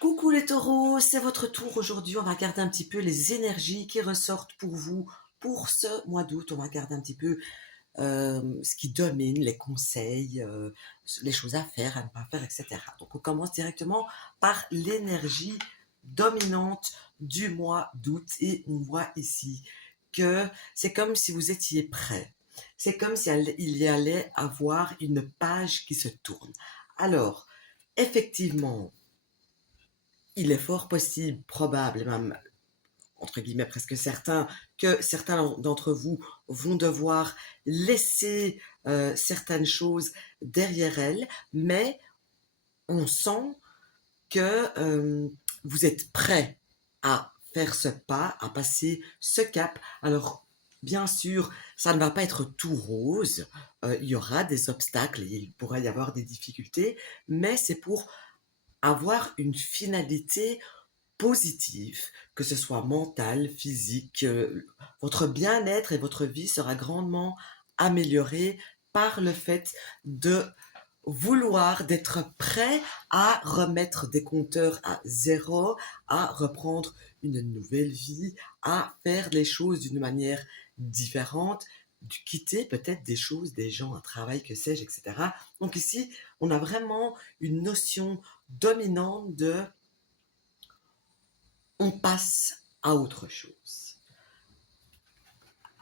Coucou les taureaux, c'est votre tour aujourd'hui. On va regarder un petit peu les énergies qui ressortent pour vous pour ce mois d'août. On va regarder un petit peu ce qui domine, les conseils, les choses à faire, à ne pas faire, etc. Donc on commence directement par l'énergie dominante du mois d'août et on voit ici que c'est comme si vous étiez prêt. C'est comme s'il y allait avoir une page qui se tourne. Alors, effectivement, il est fort possible, probable, et même entre guillemets presque certain, que certains d'entre vous vont devoir laisser certaines choses derrière elles, mais on sent que vous êtes prêt à faire ce pas, à passer ce cap. Alors, bien sûr, ça ne va pas être tout rose, il y aura des obstacles, il pourra y avoir des difficultés, mais c'est pour avoir une finalité positive, que ce soit mental, physique, votre bien-être et votre vie sera grandement amélioré par le fait de vouloir, d'être prêt à remettre des compteurs à zéro, à reprendre une nouvelle vie, à faire les choses d'une manière différente, de quitter peut-être des choses, des gens, un travail, que sais-je, etc. Donc ici, on a vraiment une notion dominante de on passe à autre chose.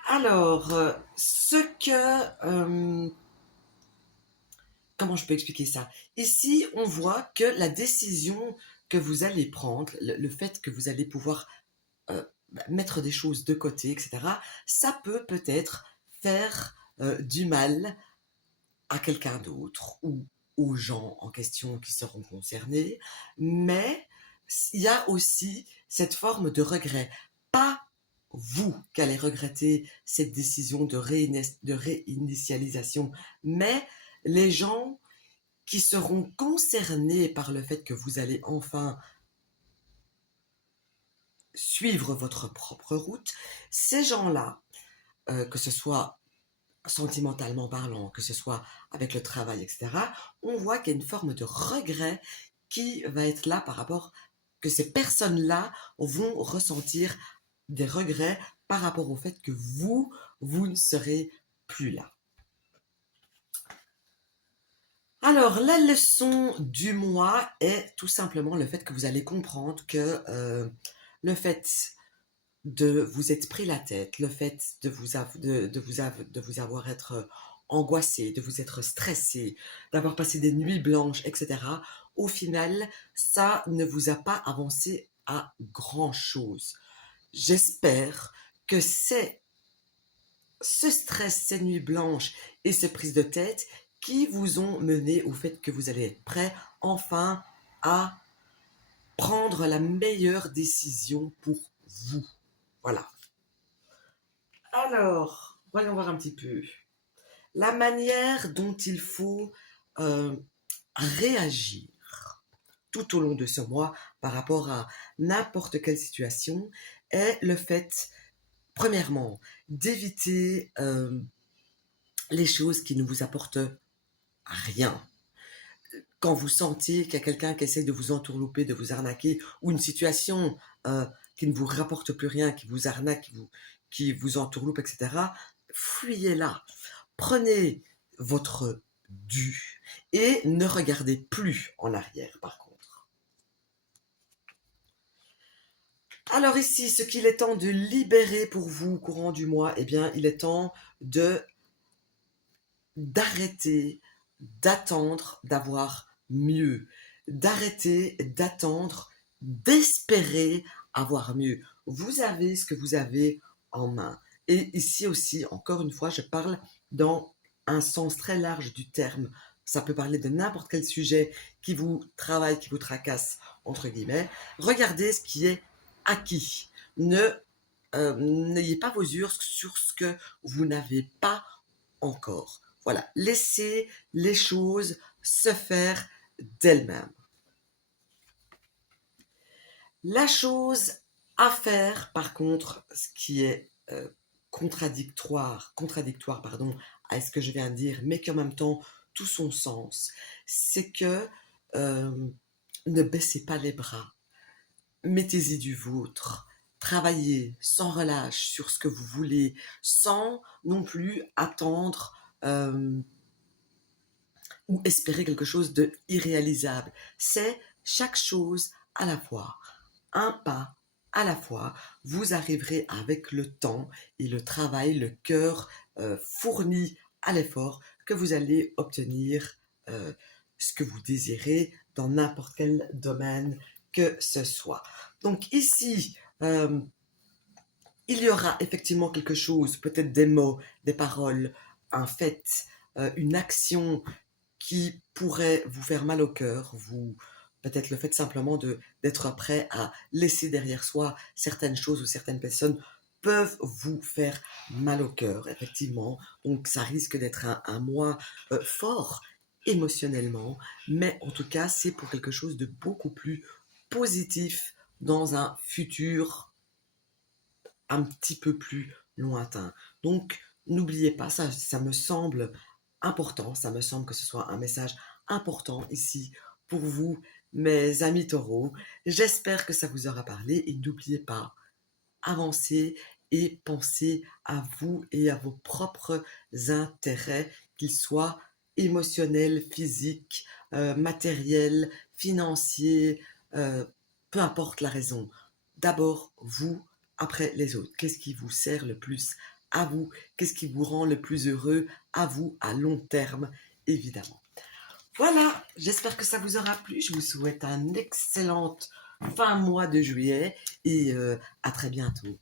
Alors, ce que... comment je peux expliquer ça? Ici, on voit que la décision que vous allez prendre, le fait que vous allez pouvoir euh, mettre des choses de côté, etc., ça peut peut-être faire du mal à quelqu'un d'autre ou aux gens en question qui seront concernés, mais il y a aussi cette forme de regret. Pas vous qu'allez regretter cette décision de réinitialisation, mais les gens qui seront concernés par le fait que vous allez enfin suivre votre propre route, ces gens-là, que ce soit sentimentalement parlant, que ce soit avec le travail, etc., on voit qu'il y a une forme de regret qui va être là par rapport que ces personnes-là vont ressentir des regrets par rapport au fait que vous ne serez plus là. Alors, la leçon du mois est tout simplement le fait que vous allez comprendre que le fait de vous être pris la tête, le fait de vous avoir être angoissé, de vous être stressé, d'avoir passé des nuits blanches, etc., au final, ça ne vous a pas avancé à grand-chose. J'espère que c'est ce stress, ces nuits blanches et ces prises de tête qui vous ont mené au fait que vous allez être prêt enfin à prendre la meilleure décision pour vous. Voilà. Alors, voyons voir un petit peu. La manière dont il faut euh, réagir tout au long de ce mois par rapport à n'importe quelle situation est le fait, premièrement, d'éviter les choses qui ne vous apportent rien. Quand vous sentez qu'il y a quelqu'un qui essaie de vous entourlouper, de vous arnaquer, ou une situation qui ne vous rapporte plus rien, qui vous arnaque, qui vous entourloupe, etc., fuyez-la. Prenez votre dû et ne regardez plus en arrière, par contre. Alors ici, ce qu'il est temps de libérer pour vous au courant du mois, eh bien, il est temps de d'arrêter d'attendre d'avoir mieux, d'arrêter d'attendre, d'espérer avoir mieux. Vous avez ce que vous avez en main. Et ici aussi, encore une fois, je parle dans un sens très large du terme. Ça peut parler de n'importe quel sujet qui vous travaille, qui vous tracasse, entre guillemets. Regardez ce qui est acquis. N'ayez pas vos yeux sur ce que vous n'avez pas encore. Voilà, laissez les choses se faire d'elles-mêmes. La chose à faire, par contre, ce qui est contradictoire pardon, à ce que je viens de dire, mais qui en même temps tout son sens, c'est que ne baissez pas les bras, mettez-y du vôtre, travaillez sans relâche sur ce que vous voulez, sans non plus attendre ou espérer quelque chose de irréalisable. C'est chaque chose à la fois, un pas à la fois. Vous arriverez avec le temps et le travail, le cœur fourni à l'effort, que vous allez obtenir ce que vous désirez dans n'importe quel domaine que ce soit. Donc ici, il y aura effectivement quelque chose, peut-être des mots, des paroles, un fait, une action qui pourrait vous faire mal au cœur, vous peut-être le fait simplement d'être prêt à laisser derrière soi certaines choses ou certaines personnes peuvent vous faire mal au cœur, effectivement. Donc ça risque d'être un mois fort émotionnellement, mais en tout cas c'est pour quelque chose de beaucoup plus positif dans un futur un petit peu plus lointain. Donc, n'oubliez pas, ça me semble important, ça me semble que ce soit un message important ici pour vous, mes amis taureaux. J'espère que ça vous aura parlé et n'oubliez pas, avancez et pensez à vous et à vos propres intérêts, qu'ils soient émotionnels, physiques, matériels, financiers, euh, peu importe la raison. D'abord, vous, après les autres. Qu'est-ce qui vous sert le plus à vous? Qu'est-ce qui vous rend le plus heureux à vous à long terme, évidemment. Voilà, j'espère que ça vous aura plu. Je vous souhaite un excellent fin mois de juillet et à très bientôt.